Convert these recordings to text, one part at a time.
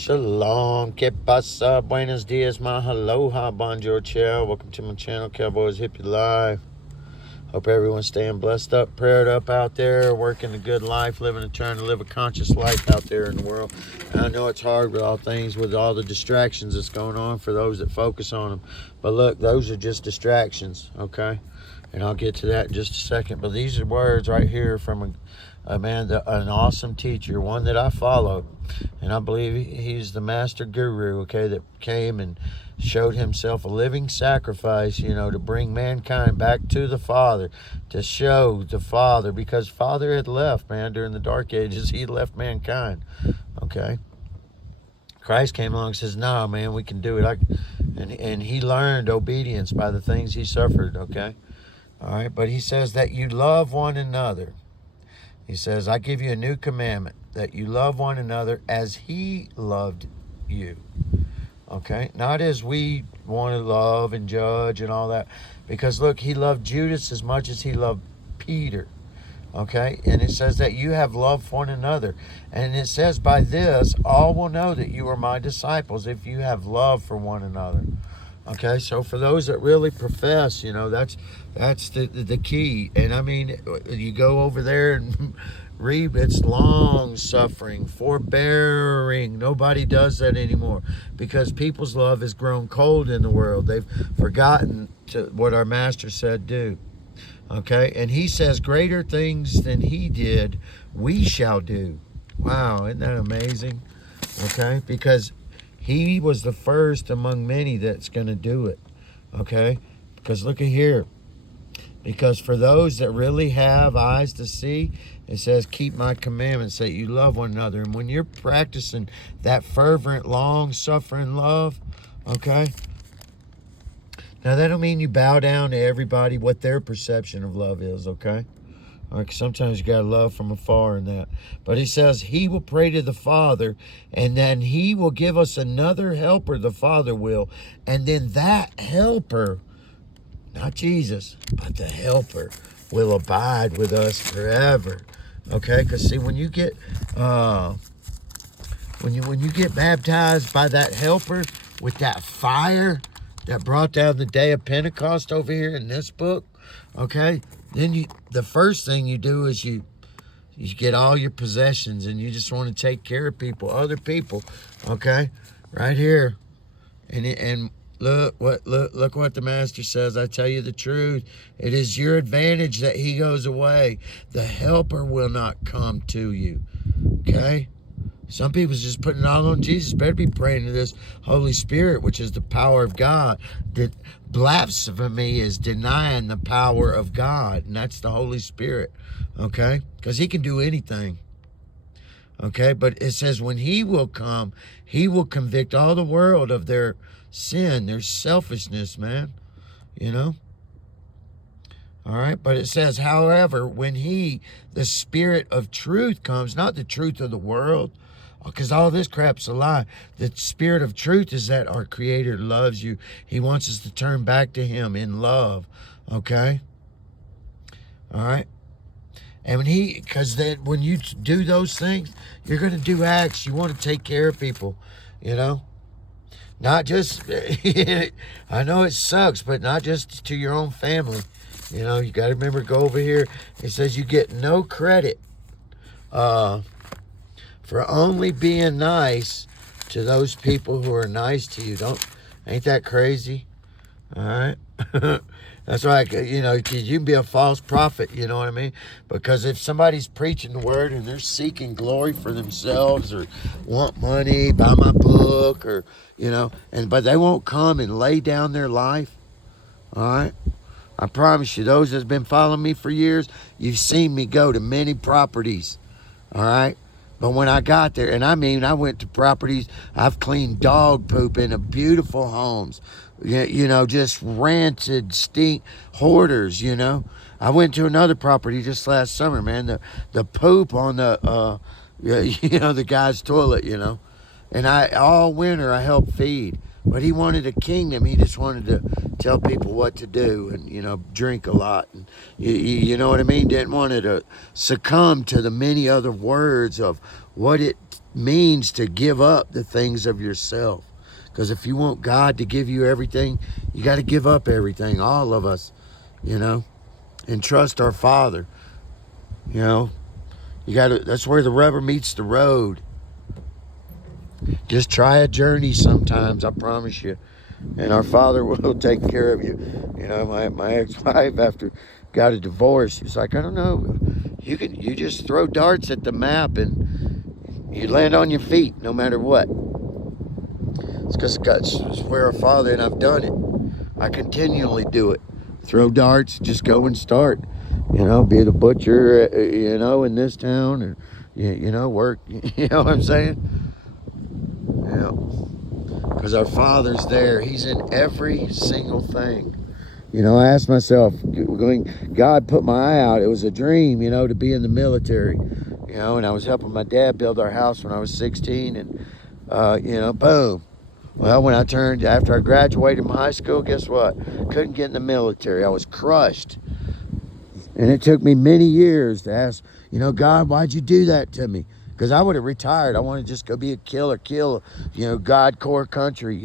Shalom, que pasa, buenos dias, mahaloha, bonjour, ciao. Welcome to my channel, Cowboys Hippie Live. Hope everyone's staying blessed up, prayed up out there, working a good life, trying to live a conscious life out there in the world. And I know it's hard with all things, with all the distractions that's going on for those that focus on them. But look, those are just distractions, okay? And I'll get to that in just a second. But these are words right here from a man, an awesome teacher, one that I follow. And I believe he's the master guru, okay, that came and showed himself a living sacrifice, to bring mankind back to the Father, to show the Father, because Father had left, man, during the Dark Ages. He left mankind, okay? Christ came along and says, no, man, we can do it. And he learned obedience by the things he suffered, okay? All right, but he says that you love one another. He says, I give you a new commandment, that you love one another as he loved you. Okay, not as we want to love and judge and all that. Because look, he loved Judas as much as he loved Peter. Okay, and it says that you have love for one another. And it says, by this, all will know that you are my disciples if you have love for one another. Okay, so for those that really profess, that's the key. And I mean, you go over there and read, it's long suffering, forbearing. Nobody does that anymore because people's love has grown cold in the world. They've forgotten what our master said do. Okay, and he says greater things than he did, we shall do. Wow, isn't that amazing? Okay, because he was the first among many that's going to do it, okay? Because look at here. Because for those that really have eyes to see, it says, keep my commandments, that you love one another. And when you're practicing that fervent, long-suffering love, okay? Now, that don't mean you bow down to everybody what their perception of love is, okay? Sometimes you got to love from afar in that. But he says he will pray to the Father, and then he will give us another helper, the Father will. And then that helper, not Jesus, but the helper, will abide with us forever. Okay? Because see, when you get when you get baptized by that helper with that fire that brought down the day of Pentecost over here in this book, okay? Then the first thing you do is you get all your possessions and you just want to take care of people, other people, okay? Right here. And look what the master says. I tell you the truth. It is your advantage that he goes away. The helper will not come to you, okay? Some people's just putting it all on Jesus. Better be praying to this Holy Spirit, which is the power of God. That blasphemy is denying the power of God, and that's the Holy Spirit, okay? Because he can do anything, okay? But it says when he will come, he will convict all the world of their sin, their selfishness, man, All right, but it says, however, when the Spirit of truth comes, not the truth of the world, because all this crap's a lie. The Spirit of truth is that our Creator loves you. He wants us to turn back to him in love, okay? All right? And because then when you do those things, you're going to do acts. You want to take care of people, Not just, I know it sucks, but not just to your own family. You got to remember, go over here. It says you get no credit for only being nice to those people who are nice to you. Ain't that crazy? All right. That's right. You can be a false prophet. You know what I mean? Because if somebody's preaching the word and they're seeking glory for themselves or want money, buy my book, or, but they won't come and lay down their life. All right. I promise you, those that's been following me for years, you've seen me go to many properties. All right. But when I got there, and I went to properties, I've cleaned dog poop in beautiful homes, just ranted, stink hoarders, I went to another property just last summer, man, the poop on the, the guy's toilet, and all winter I helped feed. But he wanted a kingdom. He just wanted to tell people what to do and, drink a lot. And you know what I mean? Didn't want to succumb to the many other words of what it means to give up the things of yourself. Because if you want God to give you everything, you got to give up everything, all of us, and trust our Father. That's where the rubber meets the road. Just try a journey sometimes, I promise you. And our Father will take care of you. My ex-wife, after got a divorce, she was like, I don't know, you just throw darts at the map and you land on your feet no matter what. It's because it's where our Father, and I've done it. I continually do it. Throw darts, just go and start. Be the butcher, in this town, or, work. You know what I'm saying? Yeah. Because our Father's there. He's in every single thing. I asked myself, God put my eye out. It was a dream, to be in the military. And I was helping my dad build our house when I was 16. And, boom. Well, after I graduated from high school, guess what? Couldn't get in the military. I was crushed. And it took me many years to ask, God, why'd you do that to me? Because I would have retired. I wanted to just go be a killer, kill, God, core country,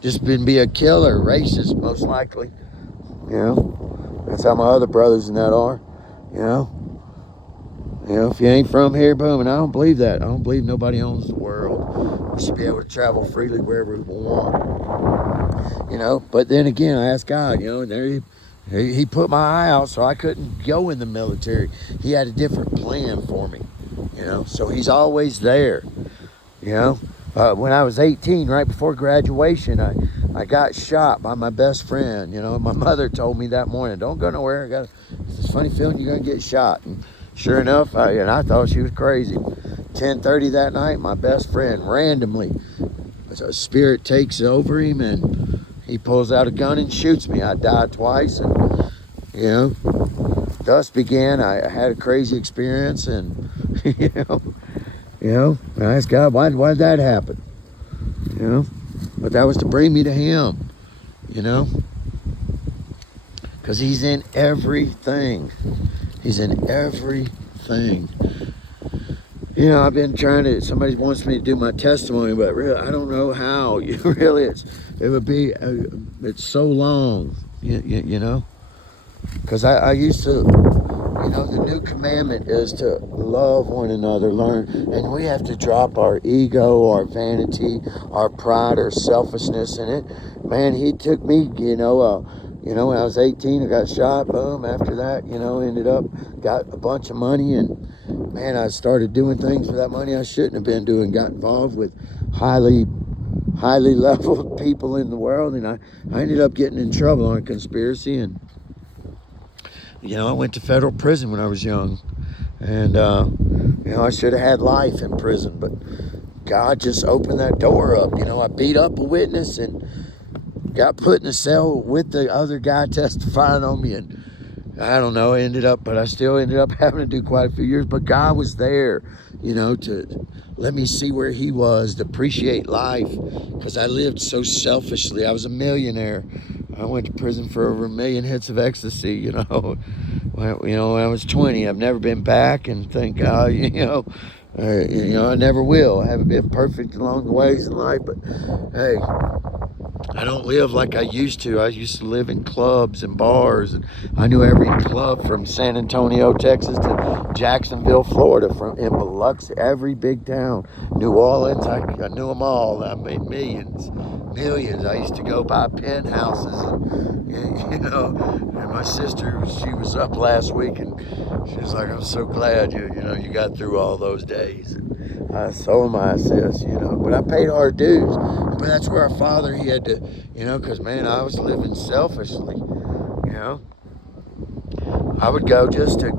just be a killer, racist, most likely. That's how my other brothers and that are, if you ain't from here, boom. And I don't believe that. I don't believe nobody owns the world. We should be able to travel freely wherever we want, But then again, I asked God, and there he put my eye out so I couldn't go in the military. He had a different plan for me, So he's always there, When I was 18, right before graduation, I got shot by my best friend. My mother told me that morning, don't go nowhere. I got this funny feeling you're going to get shot. And sure enough, I thought she was crazy. 10:30 that night, my best friend randomly, a spirit takes over him and he pulls out a gun and shoots me. I died twice, and thus began. I had a crazy experience, and I asked God, why did that happen? But that was to bring me to Him, because He's in everything. He's in everything. I've been somebody wants me to do my testimony, but really, I don't know how. It's so long, because I used to, the new commandment is to love one another, learn, and we have to drop our ego, our vanity, our pride, our selfishness in it. Man, He took me, when I was 18, I got shot, boom, after that, ended up, got a bunch of money, and man, I started doing things for that money I shouldn't have been doing, got involved with highly leveled people in the world, and I ended up getting in trouble on a conspiracy, and I went to federal prison when I was young, and I should have had life in prison, but God just opened that door up. I beat up a witness and got put in a cell with the other guy testifying on me, and I don't know, but I still ended up having to do quite a few years. But God was there, to let me see where He was, to appreciate life, because I lived so selfishly. I was a millionaire. I went to prison for over 1 million hits of ecstasy, when I was 20. I've never been back, and thank God, I never will. I haven't been perfect along the ways in life, but hey, I don't live like I used to. I used to live in clubs and bars, and I knew every club from San Antonio, Texas to Jacksonville, Florida, in Biloxi, every big town. New Orleans, I knew them all. I made millions. I used to go buy penthouses, and my sister, she was up last week, and she was like, I'm so glad you got through all those days. So am I, sis, but I paid hard dues. But that's where our Father, He had to, because, man, I was living selfishly, I would go just to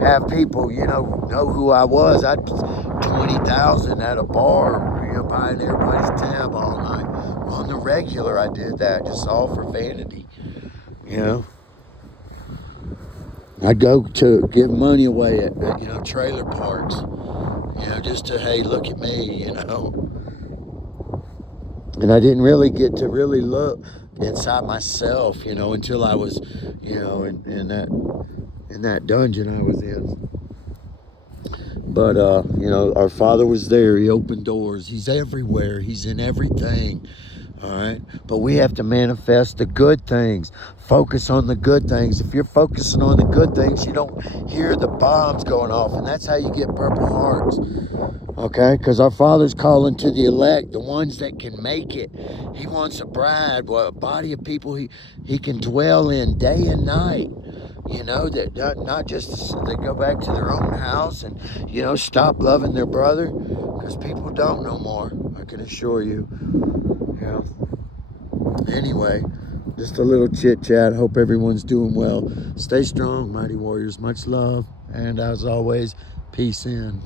have people, know who I was. I'd 20,000 at a bar, buying everybody's tab all night. On the regular, I did that, just all for vanity, I'd go to give money away at trailer parks, just to, hey, look at me, And I didn't really get to really look inside myself, until I was, in that dungeon I was in. But, you know, our Father was there. He opened doors. He's everywhere. He's in everything. All right. But we have to manifest the good things. Focus on the good things. If you're focusing on the good things, you don't hear the bombs going off. And that's how you get Purple Hearts. Okay, because our Father's calling to the elect, the ones that can make it. He wants a bride, a body of people he can dwell in day and night. You know, that not just they go back to their own house and, you know, stop loving their brother, because people don't no more, I can assure you. Yeah. Anyway, just a little chit chat. Hope everyone's doing well. Stay strong, mighty warriors. Much love. And as always, peace in.